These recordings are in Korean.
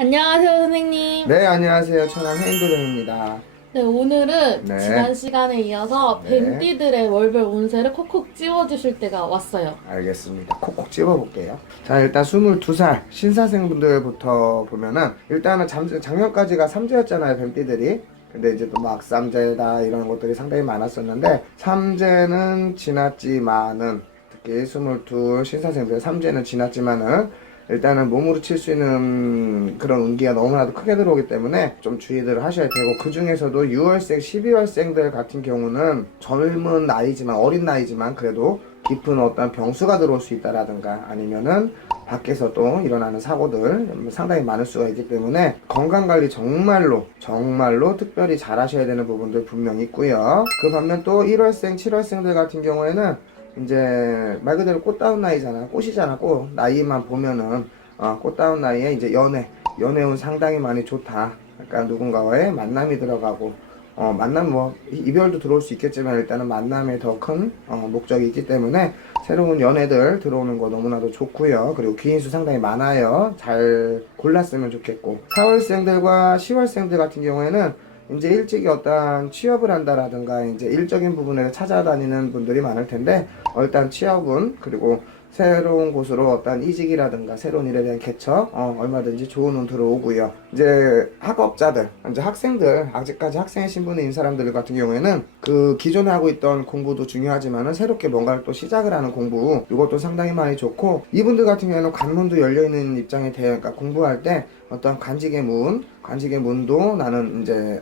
안녕하세요, 선생님. 네, 안녕하세요. 천안 해인도령입니다. 네, 오늘은 네, 지난 시간에 이어서 네, 뱀띠들의 월별 운세를 콕콕 찝어주실 때가 왔어요. 알겠습니다. 콕콕 집어볼게요. 자, 일단 22살 신사생분들부터 보면은, 일단은 작년까지가 삼재였잖아요, 뱀띠들이. 근데 이제 또 막 삼재다 이런 것들이 상당히 많았었는데, 삼재는 지났지만은, 특히 22 신사생들 삼재는 지났지만은, 일단은 몸으로 칠 수 있는 그런 운기가 너무나도 크게 들어오기 때문에 좀 주의들을 하셔야 되고, 그 중에서도 6월생, 12월생들 같은 경우는 젊은 나이지만, 어린 나이지만 그래도 깊은 어떤 병수가 들어올 수 있다라든가 아니면은 밖에서 또 일어나는 사고들 상당히 많을 수가 있기 때문에 건강관리 정말로 특별히 잘 하셔야 되는 부분들 분명히 있고요. 그 반면 또 1월생, 7월생들 같은 경우에는 이제 말 그대로 꽃다운 나이잖아. 꽃이잖아. 꽃 나이만 보면은 꽃다운 나이에 이제 연애운 상당히 많이 좋다. 그러니까 누군가와의 만남이 들어가고 만남 뭐 이별도 들어올 수 있겠지만 일단은 만남에 더 큰 목적이 있기 때문에 새로운 연애들 들어오는 거 너무나도 좋고요. 그리고 기인수 상당히 많아요. 잘 골랐으면 좋겠고 4월생들과 10월생들 같은 경우에는 이제 일찍이 어떤 취업을 한다라든가 이제 일적인 부분을 찾아다니는 분들이 많을 텐데 일단 취업은 그리고 새로운 곳으로 어떤 이직이라든가 새로운 일에 대한 개척 얼마든지 좋은 운 들어오고요. 이제 학업자들 이제 학생들 아직까지 학생의 신분에 있는 사람들 같은 경우에는 그 기존에 하고 있던 공부도 중요하지만은 새롭게 뭔가를 또 시작을 하는 공부 이것도 상당히 많이 좋고 이분들 같은 경우에는 관문도 열려있는 입장이 돼요. 그러니까 공부할 때 어떤 관직의 문도 나는 이제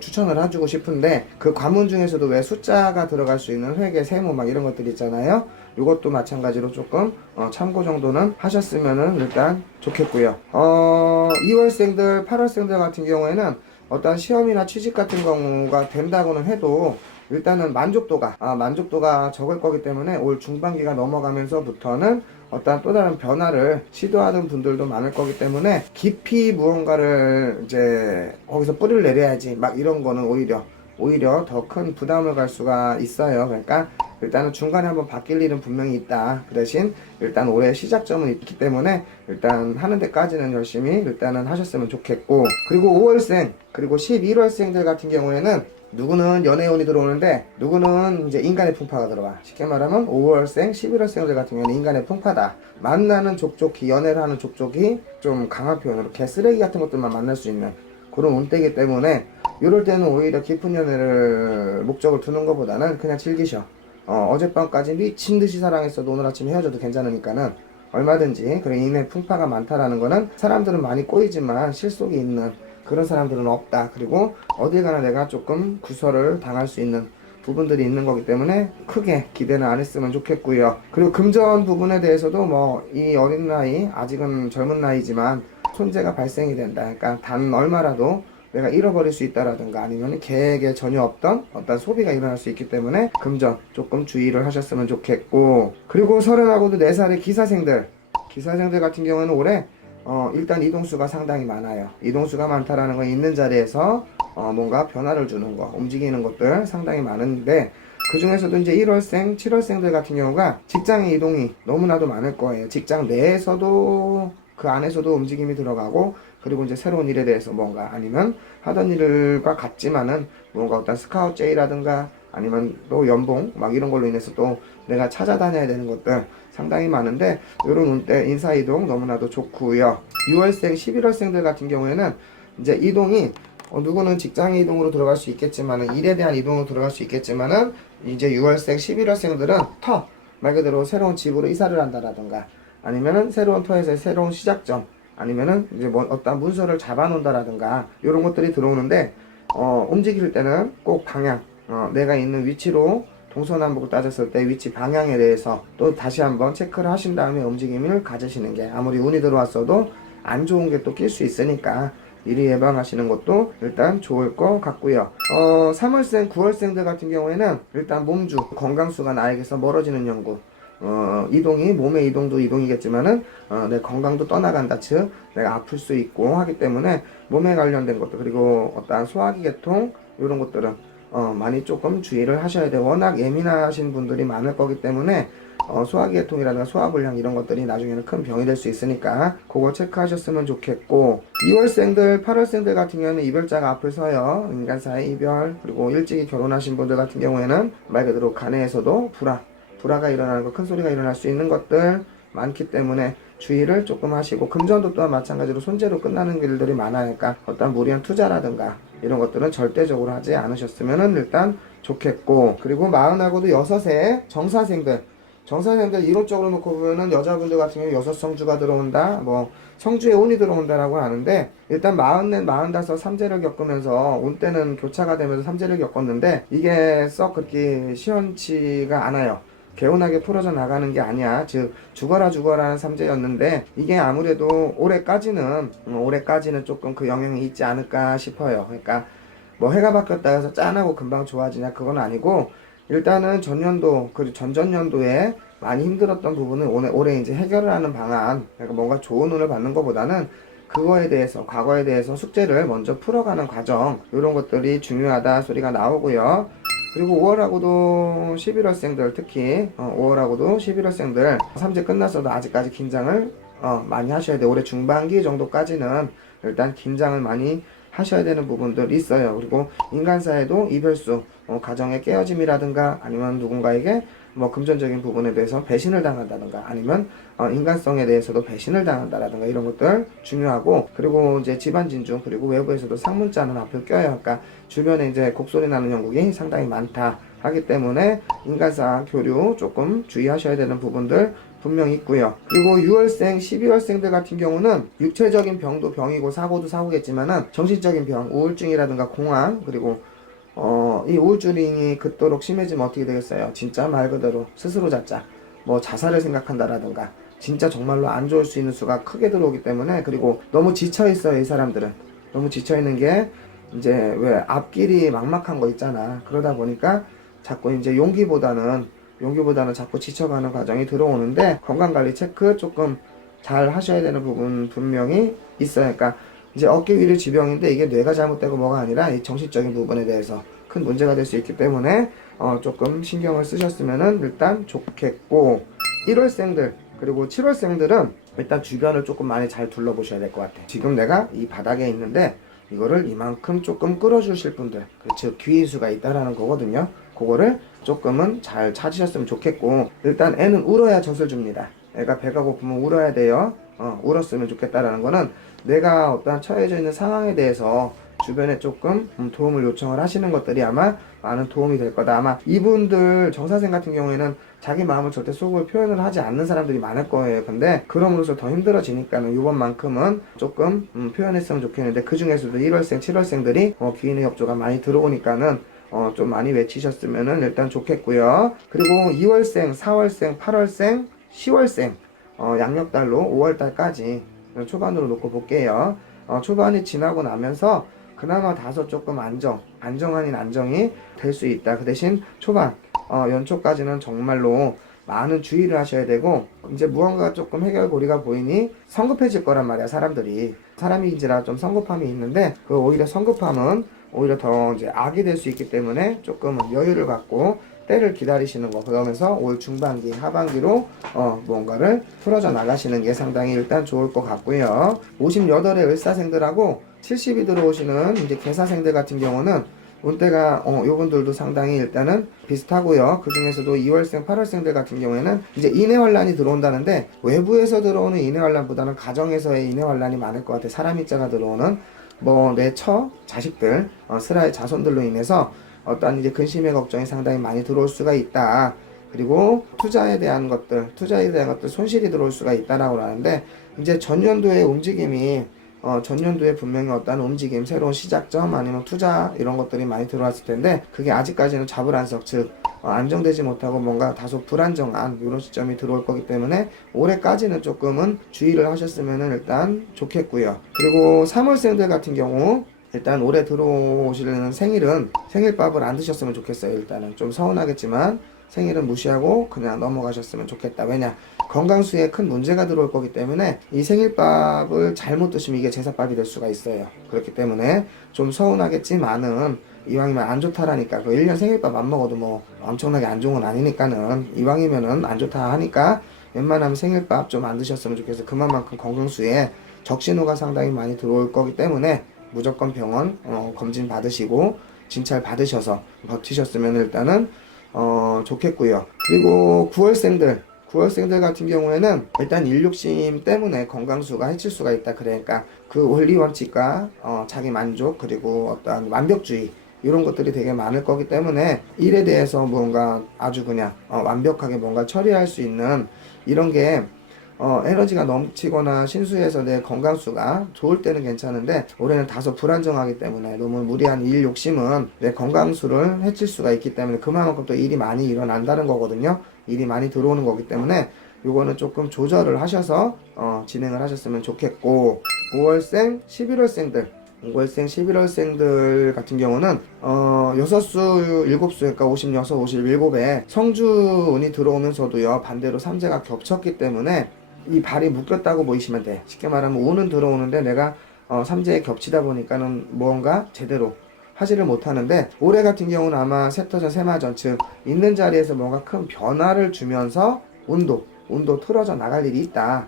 추천을 해주고 싶은데 그 관문 중에서도 왜 숫자가 들어갈 수 있는 회계, 세무 막 이런 것들 있잖아요. 이것도 마찬가지로 조금 참고 정도는 하셨으면은 일단 좋겠고요. 2월생들, 8월생들 같은 경우에는 어떤 시험이나 취직 같은 경우가 된다고는 해도 일단은 만족도가 적을 거기 때문에 올 중반기가 넘어가면서부터는 어떤 또 다른 변화를 시도하는 분들도 많을 거기 때문에 깊이 무언가를 이제 거기서 뿌리를 내려야지 막 이런 거는 오히려 더 큰 부담을 갈 수가 있어요. 그러니까 일단은 중간에 한번 바뀔 일은 분명히 있다. 그 대신 일단 올해 시작점은 있기 때문에 일단 하는 데까지는 열심히 일단은 하셨으면 좋겠고 그리고 5월생 그리고 11월생들 같은 경우에는 누구는 연애운이 들어오는데 누구는 이제 인간의 풍파가 들어와. 쉽게 말하면 5월생, 11월생들 같은 경우는 인간의 풍파다. 만나는 족족히 연애를 하는 족족이 좀 강한 표현으로 개쓰레기 같은 것들만 만날 수 있는 그런 운대이기 때문에 이럴 때는 오히려 깊은 연애를 목적을 두는 것보다는 그냥 즐기셔. 어젯밤까지 미친 듯이 사랑했어도 오늘 아침 헤어져도 괜찮으니까는 얼마든지 그래 인의 풍파가 많다라는 거는 사람들은 많이 꼬이지만 실속이 있는 그런 사람들은 없다. 그리고 어딜 가나 내가 조금 구설을 당할 수 있는 부분들이 있는 거기 때문에 크게 기대는 안 했으면 좋겠고요. 그리고 금전 부분에 대해서도 뭐 이 어린 나이 아직은 젊은 나이지만 손재가 발생이 된다. 그러니까 단 얼마라도 내가 잃어버릴 수 있다라든가 아니면 계획에 전혀 없던 어떤 소비가 일어날 수 있기 때문에 금전 조금 주의를 하셨으면 좋겠고 그리고 30하고도 4살의 기사생들 같은 경우는 올해 일단 이동수가 상당히 많아요. 이동수가 많다라는 건 있는 자리에서 뭔가 변화를 주는 거, 움직이는 것들 상당히 많은데 그 중에서도 이제 1월생, 7월생들 같은 경우가 직장의 이동이 너무나도 많을 거예요. 직장 내에서도 그 안에서도 움직임이 들어가고 그리고 이제 새로운 일에 대해서 뭔가 아니면 하던 일과 같지만은 뭔가 어떤 스카우트 제의라든가 아니면 또 연봉 막 이런 걸로 인해서 또 내가 찾아다녀야 되는 것들 상당히 많은데 이런 운때 인사이동 너무나도 좋고요. 6월생, 11월생들 같은 경우에는 이제 이동이 누구는 직장 이동으로 들어갈 수 있겠지만은 일에 대한 이동으로 들어갈 수 있겠지만은 이제 6월생, 11월생들은 말 그대로 새로운 집으로 이사를 한다라든가 아니면은 새로운 터에서의 새로운 시작점 아니면은 이제 뭐 어떤 문서를 잡아놓는다라든가 이런 것들이 들어오는데 움직일 때는 꼭 방향 내가 있는 위치로 동서남북을 따졌을 때 위치 방향에 대해서 또 다시 한번 체크를 하신 다음에 움직임을 가지시는 게 아무리 운이 들어왔어도 안 좋은 게 또 낄 수 있으니까 미리 예방하시는 것도 일단 좋을 것 같고요. 3월생, 9월생들 같은 경우에는 일단 몸주, 건강수가 나에게서 멀어지는 연구 이동이 몸의 이동도 이동이겠지만은 내 건강도 떠나간다 즉 내가 아플 수 있고 하기 때문에 몸에 관련된 것도 그리고 어떠한 소화기 계통 이런 것들은 많이 조금 주의를 하셔야 돼요. 워낙 예민하신 분들이 많을 거기 때문에 소화계통이라든가 소화불량 이런 것들이 나중에는 큰 병이 될 수 있으니까 그거 체크하셨으면 좋겠고, 2월생들 8월생들 같은 경우는 이별자가 앞을 서요. 인간사의 이별, 그리고 일찍이 결혼하신 분들 같은 경우에는 말 그대로 간에서도 불화가 일어나는 거, 큰 소리가 일어날 수 있는 것들 많기 때문에 주의를 조금 하시고, 금전도 또한 마찬가지로 손재로 끝나는 일들이 많으니까 어떤 무리한 투자라든가 이런 것들은 절대적으로 하지 않으셨으면 일단 좋겠고, 그리고 40하고도 6에 정사생들 이론적으로 놓고 보면은 여자분들 같은 경우 6성주가 들어온다, 뭐 성주에 운이 들어온다라고 하는데, 일단 44, 45 삼재를 겪으면서 운 때는 교차가 되면서 삼재를 겪었는데 이게 썩 그렇게 시원치가 않아요. 개운하게 풀어져 나가는 게 아니야. 즉 죽어라 하는 삼재였는데, 이게 아무래도 올해까지는 조금 그 영향이 있지 않을까 싶어요. 그러니까 뭐 해가 바뀌었다 해서 짠하고 금방 좋아지냐, 그건 아니고, 일단은 전년도 그리고 전전년도에 많이 힘들었던 부분은 올해 이제 해결을 하는 방안, 그러니까 뭔가 좋은 운을 받는 것보다는 그거에 대해서, 과거에 대해서 숙제를 먼저 풀어가는 과정, 이런 것들이 중요하다 소리가 나오고요. 그리고 5월하고도 11월생들, 특히 5월하고도 11월생들 삼재 끝났어도 아직까지 긴장을 많이 하셔야 돼요. 올해 중반기 정도까지는 일단 긴장을 많이 하셔야 되는 부분들이 있어요. 그리고 인간사에도 이별수, 가정의 깨어짐이라든가 아니면 누군가에게 뭐 금전적인 부분에 대해서 배신을 당한다든가 아니면 인간성에 대해서도 배신을 당한다라든가 이런 것들 중요하고, 그리고 이제 집안 진주, 그리고 외부에서도 상문자는 앞을 껴요. 그러니까 주변에 이제 곡소리 나는 형국이 상당히 많다 하기 때문에 인간사 교류 조금 주의하셔야 되는 부분들 분명히 있고요. 그리고 6월생, 12월생들 같은 경우는 육체적인 병도 병이고 사고도 사고겠지만은 정신적인 병, 우울증이라든가 공황, 그리고 이 우울증이 그토록 심해지면 어떻게 되겠어요? 진짜 말 그대로 스스로 자자, 뭐 자살을 생각한다라든가 진짜 정말로 안 좋을 수 있는 수가 크게 들어오기 때문에, 그리고 너무 지쳐있어요. 이 사람들은 너무 지쳐있는 게 이제 왜 앞길이 막막한 거 있잖아. 그러다 보니까 자꾸 이제 용기보다는 자꾸 지쳐가는 과정이 들어오는데, 건강관리 체크 조금 잘 하셔야 되는 부분 분명히 있어요. 그러니까 이제 어깨 위로 지병인데 이게 뇌가 잘못되고 뭐가 아니라 이 정신적인 부분에 대해서 큰 문제가 될 수 있기 때문에 조금 신경을 쓰셨으면 일단 좋겠고, 1월생들 그리고 7월생들은 일단 주변을 조금 많이 잘 둘러보셔야 될 것 같아요. 지금 내가 이 바닥에 있는데 이거를 이만큼 조금 끌어주실 분들, 즉 귀인수가 있다라는 거거든요. 그거를 조금은 잘 찾으셨으면 좋겠고, 일단 애는 울어야 젖을 줍니다. 애가 배가 고프면 울어야 돼요. 울었으면 좋겠다라는 거는 내가 어떠한 처해져 있는 상황에 대해서 주변에 조금 도움을 요청을 하시는 것들이 아마 많은 도움이 될 거다. 아마 이분들 정사생 같은 경우에는 자기 마음을 절대 속으로 표현을 하지 않는 사람들이 많을 거예요. 근데 그럼으로써 더 힘들어지니까는 이번만큼은 조금 표현했으면 좋겠는데, 그 중에서도 1월생, 7월생들이 귀인의 협조가 많이 들어오니까는 좀 많이 외치셨으면 일단 좋겠고요. 그리고 2월생, 4월생, 8월생, 10월생 양력달로 5월달까지 초반으로 놓고 볼게요. 초반이 지나고 나면서 그나마 다소 조금 안정 아닌 안정이 될 수 있다. 그 대신 초반 연초까지는 정말로 많은 주의를 하셔야 되고, 이제 무언가 조금 해결고리가 보이니 성급해질 거란 말이야. 사람인지라 좀 성급함이 있는데, 그 오히려 성급함은 오히려 더 이제 악이 될 수 있기 때문에 조금은 여유를 갖고 때를 기다리시는 거, 그러면서 올 중반기 하반기로 뭔가를 풀어져 나가시는 게 상당히 일단 좋을 것 같고요. 58의 을사생들하고 70이 들어오시는 이제 개사생들 같은 경우는 운때가 요분들도 상당히 일단은 비슷하고요. 그 중에서도 2월생, 8월생들 같은 경우에는 이제 인해환란이 들어온다는데, 외부에서 들어오는 인해환란보다는 가정에서의 인해환란이 많을 것 같아요. 사람인자가 들어오는 뭐 내 자식들, 슬하의 자손들로 인해서 어떠한 이제 근심의 걱정이 상당히 많이 들어올 수가 있다. 그리고 투자에 대한 것들 손실이 들어올 수가 있다라고 하는데, 이제 전년도의 움직임이 전년도에 분명히 어떤 움직임, 새로운 시작점 아니면 투자 이런 것들이 많이 들어왔을 텐데, 그게 아직까지는 잡을안석, 즉 안정되지 못하고 뭔가 다소 불안정한 이런 시점이 들어올 거기 때문에 올해까지는 조금은 주의를 하셨으면 일단 좋겠고요. 그리고 3월생들 같은 경우 일단 올해 들어오시는 생일은 생일밥을 안 드셨으면 좋겠어요. 일단은 좀 서운하겠지만 생일은 무시하고 그냥 넘어가셨으면 좋겠다. 왜냐? 건강수에 큰 문제가 들어올 거기 때문에 이 생일밥을 잘못 드시면 이게 제사밥이 될 수가 있어요. 그렇기 때문에 좀 서운하겠지만은 이왕이면 안 좋다라니까 그 1년 생일밥 안 먹어도 뭐 엄청나게 안 좋은 건 아니니까는 이왕이면은 안 좋다 하니까 웬만하면 생일밥 좀 안 드셨으면 좋겠어요. 그만큼 건강수에 적신호가 상당히 많이 들어올 거기 때문에 무조건 병원 검진 받으시고 진찰 받으셔서 버티셨으면 일단은 좋겠고요. 그리고 9월생들 같은 경우에는 일단 일욕심 때문에 건강수가 해칠 수가 있다. 그러니까 그 원리 원칙과 자기 만족 그리고 어떠한 완벽주의 이런 것들이 되게 많을 거기 때문에 일에 대해서 뭔가 아주 그냥 완벽하게 뭔가 처리할 수 있는 이런 게 에너지가 넘치거나 신수해서 내 건강수가 좋을 때는 괜찮은데 올해는 다소 불안정하기 때문에 너무 무리한 일 욕심은 내 건강수를 해칠 수가 있기 때문에 그만큼 또 일이 많이 일어난다는 거거든요. 일이 많이 들어오는 거기 때문에 요거는 조금 조절을 하셔서 진행을 하셨으면 좋겠고 5월생, 11월생들 5월생, 11월생들 같은 경우는 6수, 7수, 그러니까 56, 57에 성주운이 들어오면서도요 반대로 삼재가 겹쳤기 때문에 이 발이 묶였다고 보이시면 돼. 쉽게 말하면 운은 들어오는데 내가 삼재에 겹치다 보니까는 뭔가 제대로 하지를 못하는데 올해 같은 경우는 아마 세터전, 세마전 즉 있는 자리에서 뭔가 큰 변화를 주면서 운도 틀어져 나갈 일이 있다.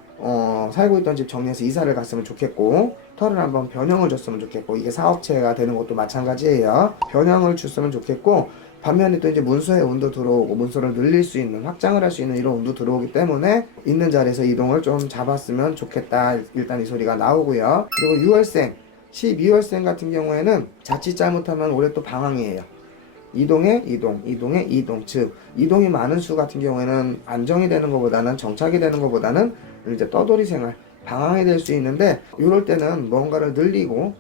살고 있던 집 정리해서 이사를 갔으면 좋겠고 터를 한번 변형을 줬으면 좋겠고 이게 사업체가 되는 것도 마찬가지예요. 변형을 줬으면 좋겠고 반면에 또 이제 문서의 운도 들어오고 문서를 늘릴 수 있는 확장을 할 수 있는 이런 운도 들어오기 때문에 있는 자리에서 이동을 좀 잡았으면 좋겠다. 일단 이 소리가 나오고요. 그리고 6월생, 12월생 같은 경우에는 자칫 잘못하면 올해 또 방황이에요. 이동에 이동 즉 이동이 많은 수 같은 경우에는 안정이 되는 것보다는 정착이 되는 것보다는 이제 떠돌이 생활 방황이 될 수 있는데 이럴 때는 뭔가를 늘리고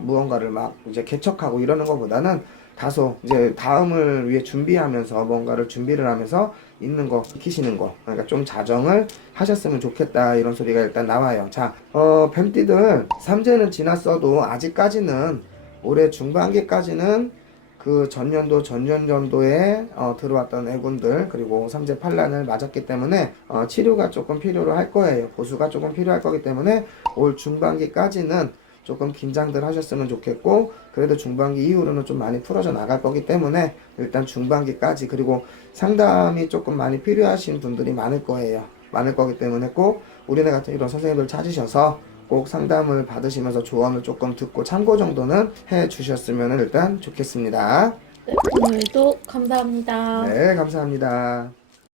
무언가를 막 이제 개척하고 이러는 것보다는 다소 이제 다음을 위해 준비하면서 뭔가를 준비를 하면서 있는 거 지키시는 거 그러니까 좀 자정을 하셨으면 좋겠다 이런 소리가 일단 나와요. 자 뱀띠들 삼재는 지났어도 아직까지는 올해 중반기까지는 그 전년도에 들어왔던 애군들 그리고 삼재 판란을 맞았기 때문에 치료가 조금 필요로 할 거예요. 보수가 조금 필요할 거기 때문에 올 중반기까지는 조금 긴장들 하셨으면 좋겠고 그래도 중반기 이후로는 좀 많이 풀어져 나갈 거기 때문에 일단 중반기까지 그리고 상담이 조금 많이 필요하신 분들이 많을 거예요. 많을 거기 때문에 꼭 우리네 같은 이런 선생님들 찾으셔서 꼭 상담을 받으시면서 조언을 조금 듣고 참고 정도는 해 주셨으면 일단 좋겠습니다. 네, 오늘도 감사합니다. 네, 감사합니다.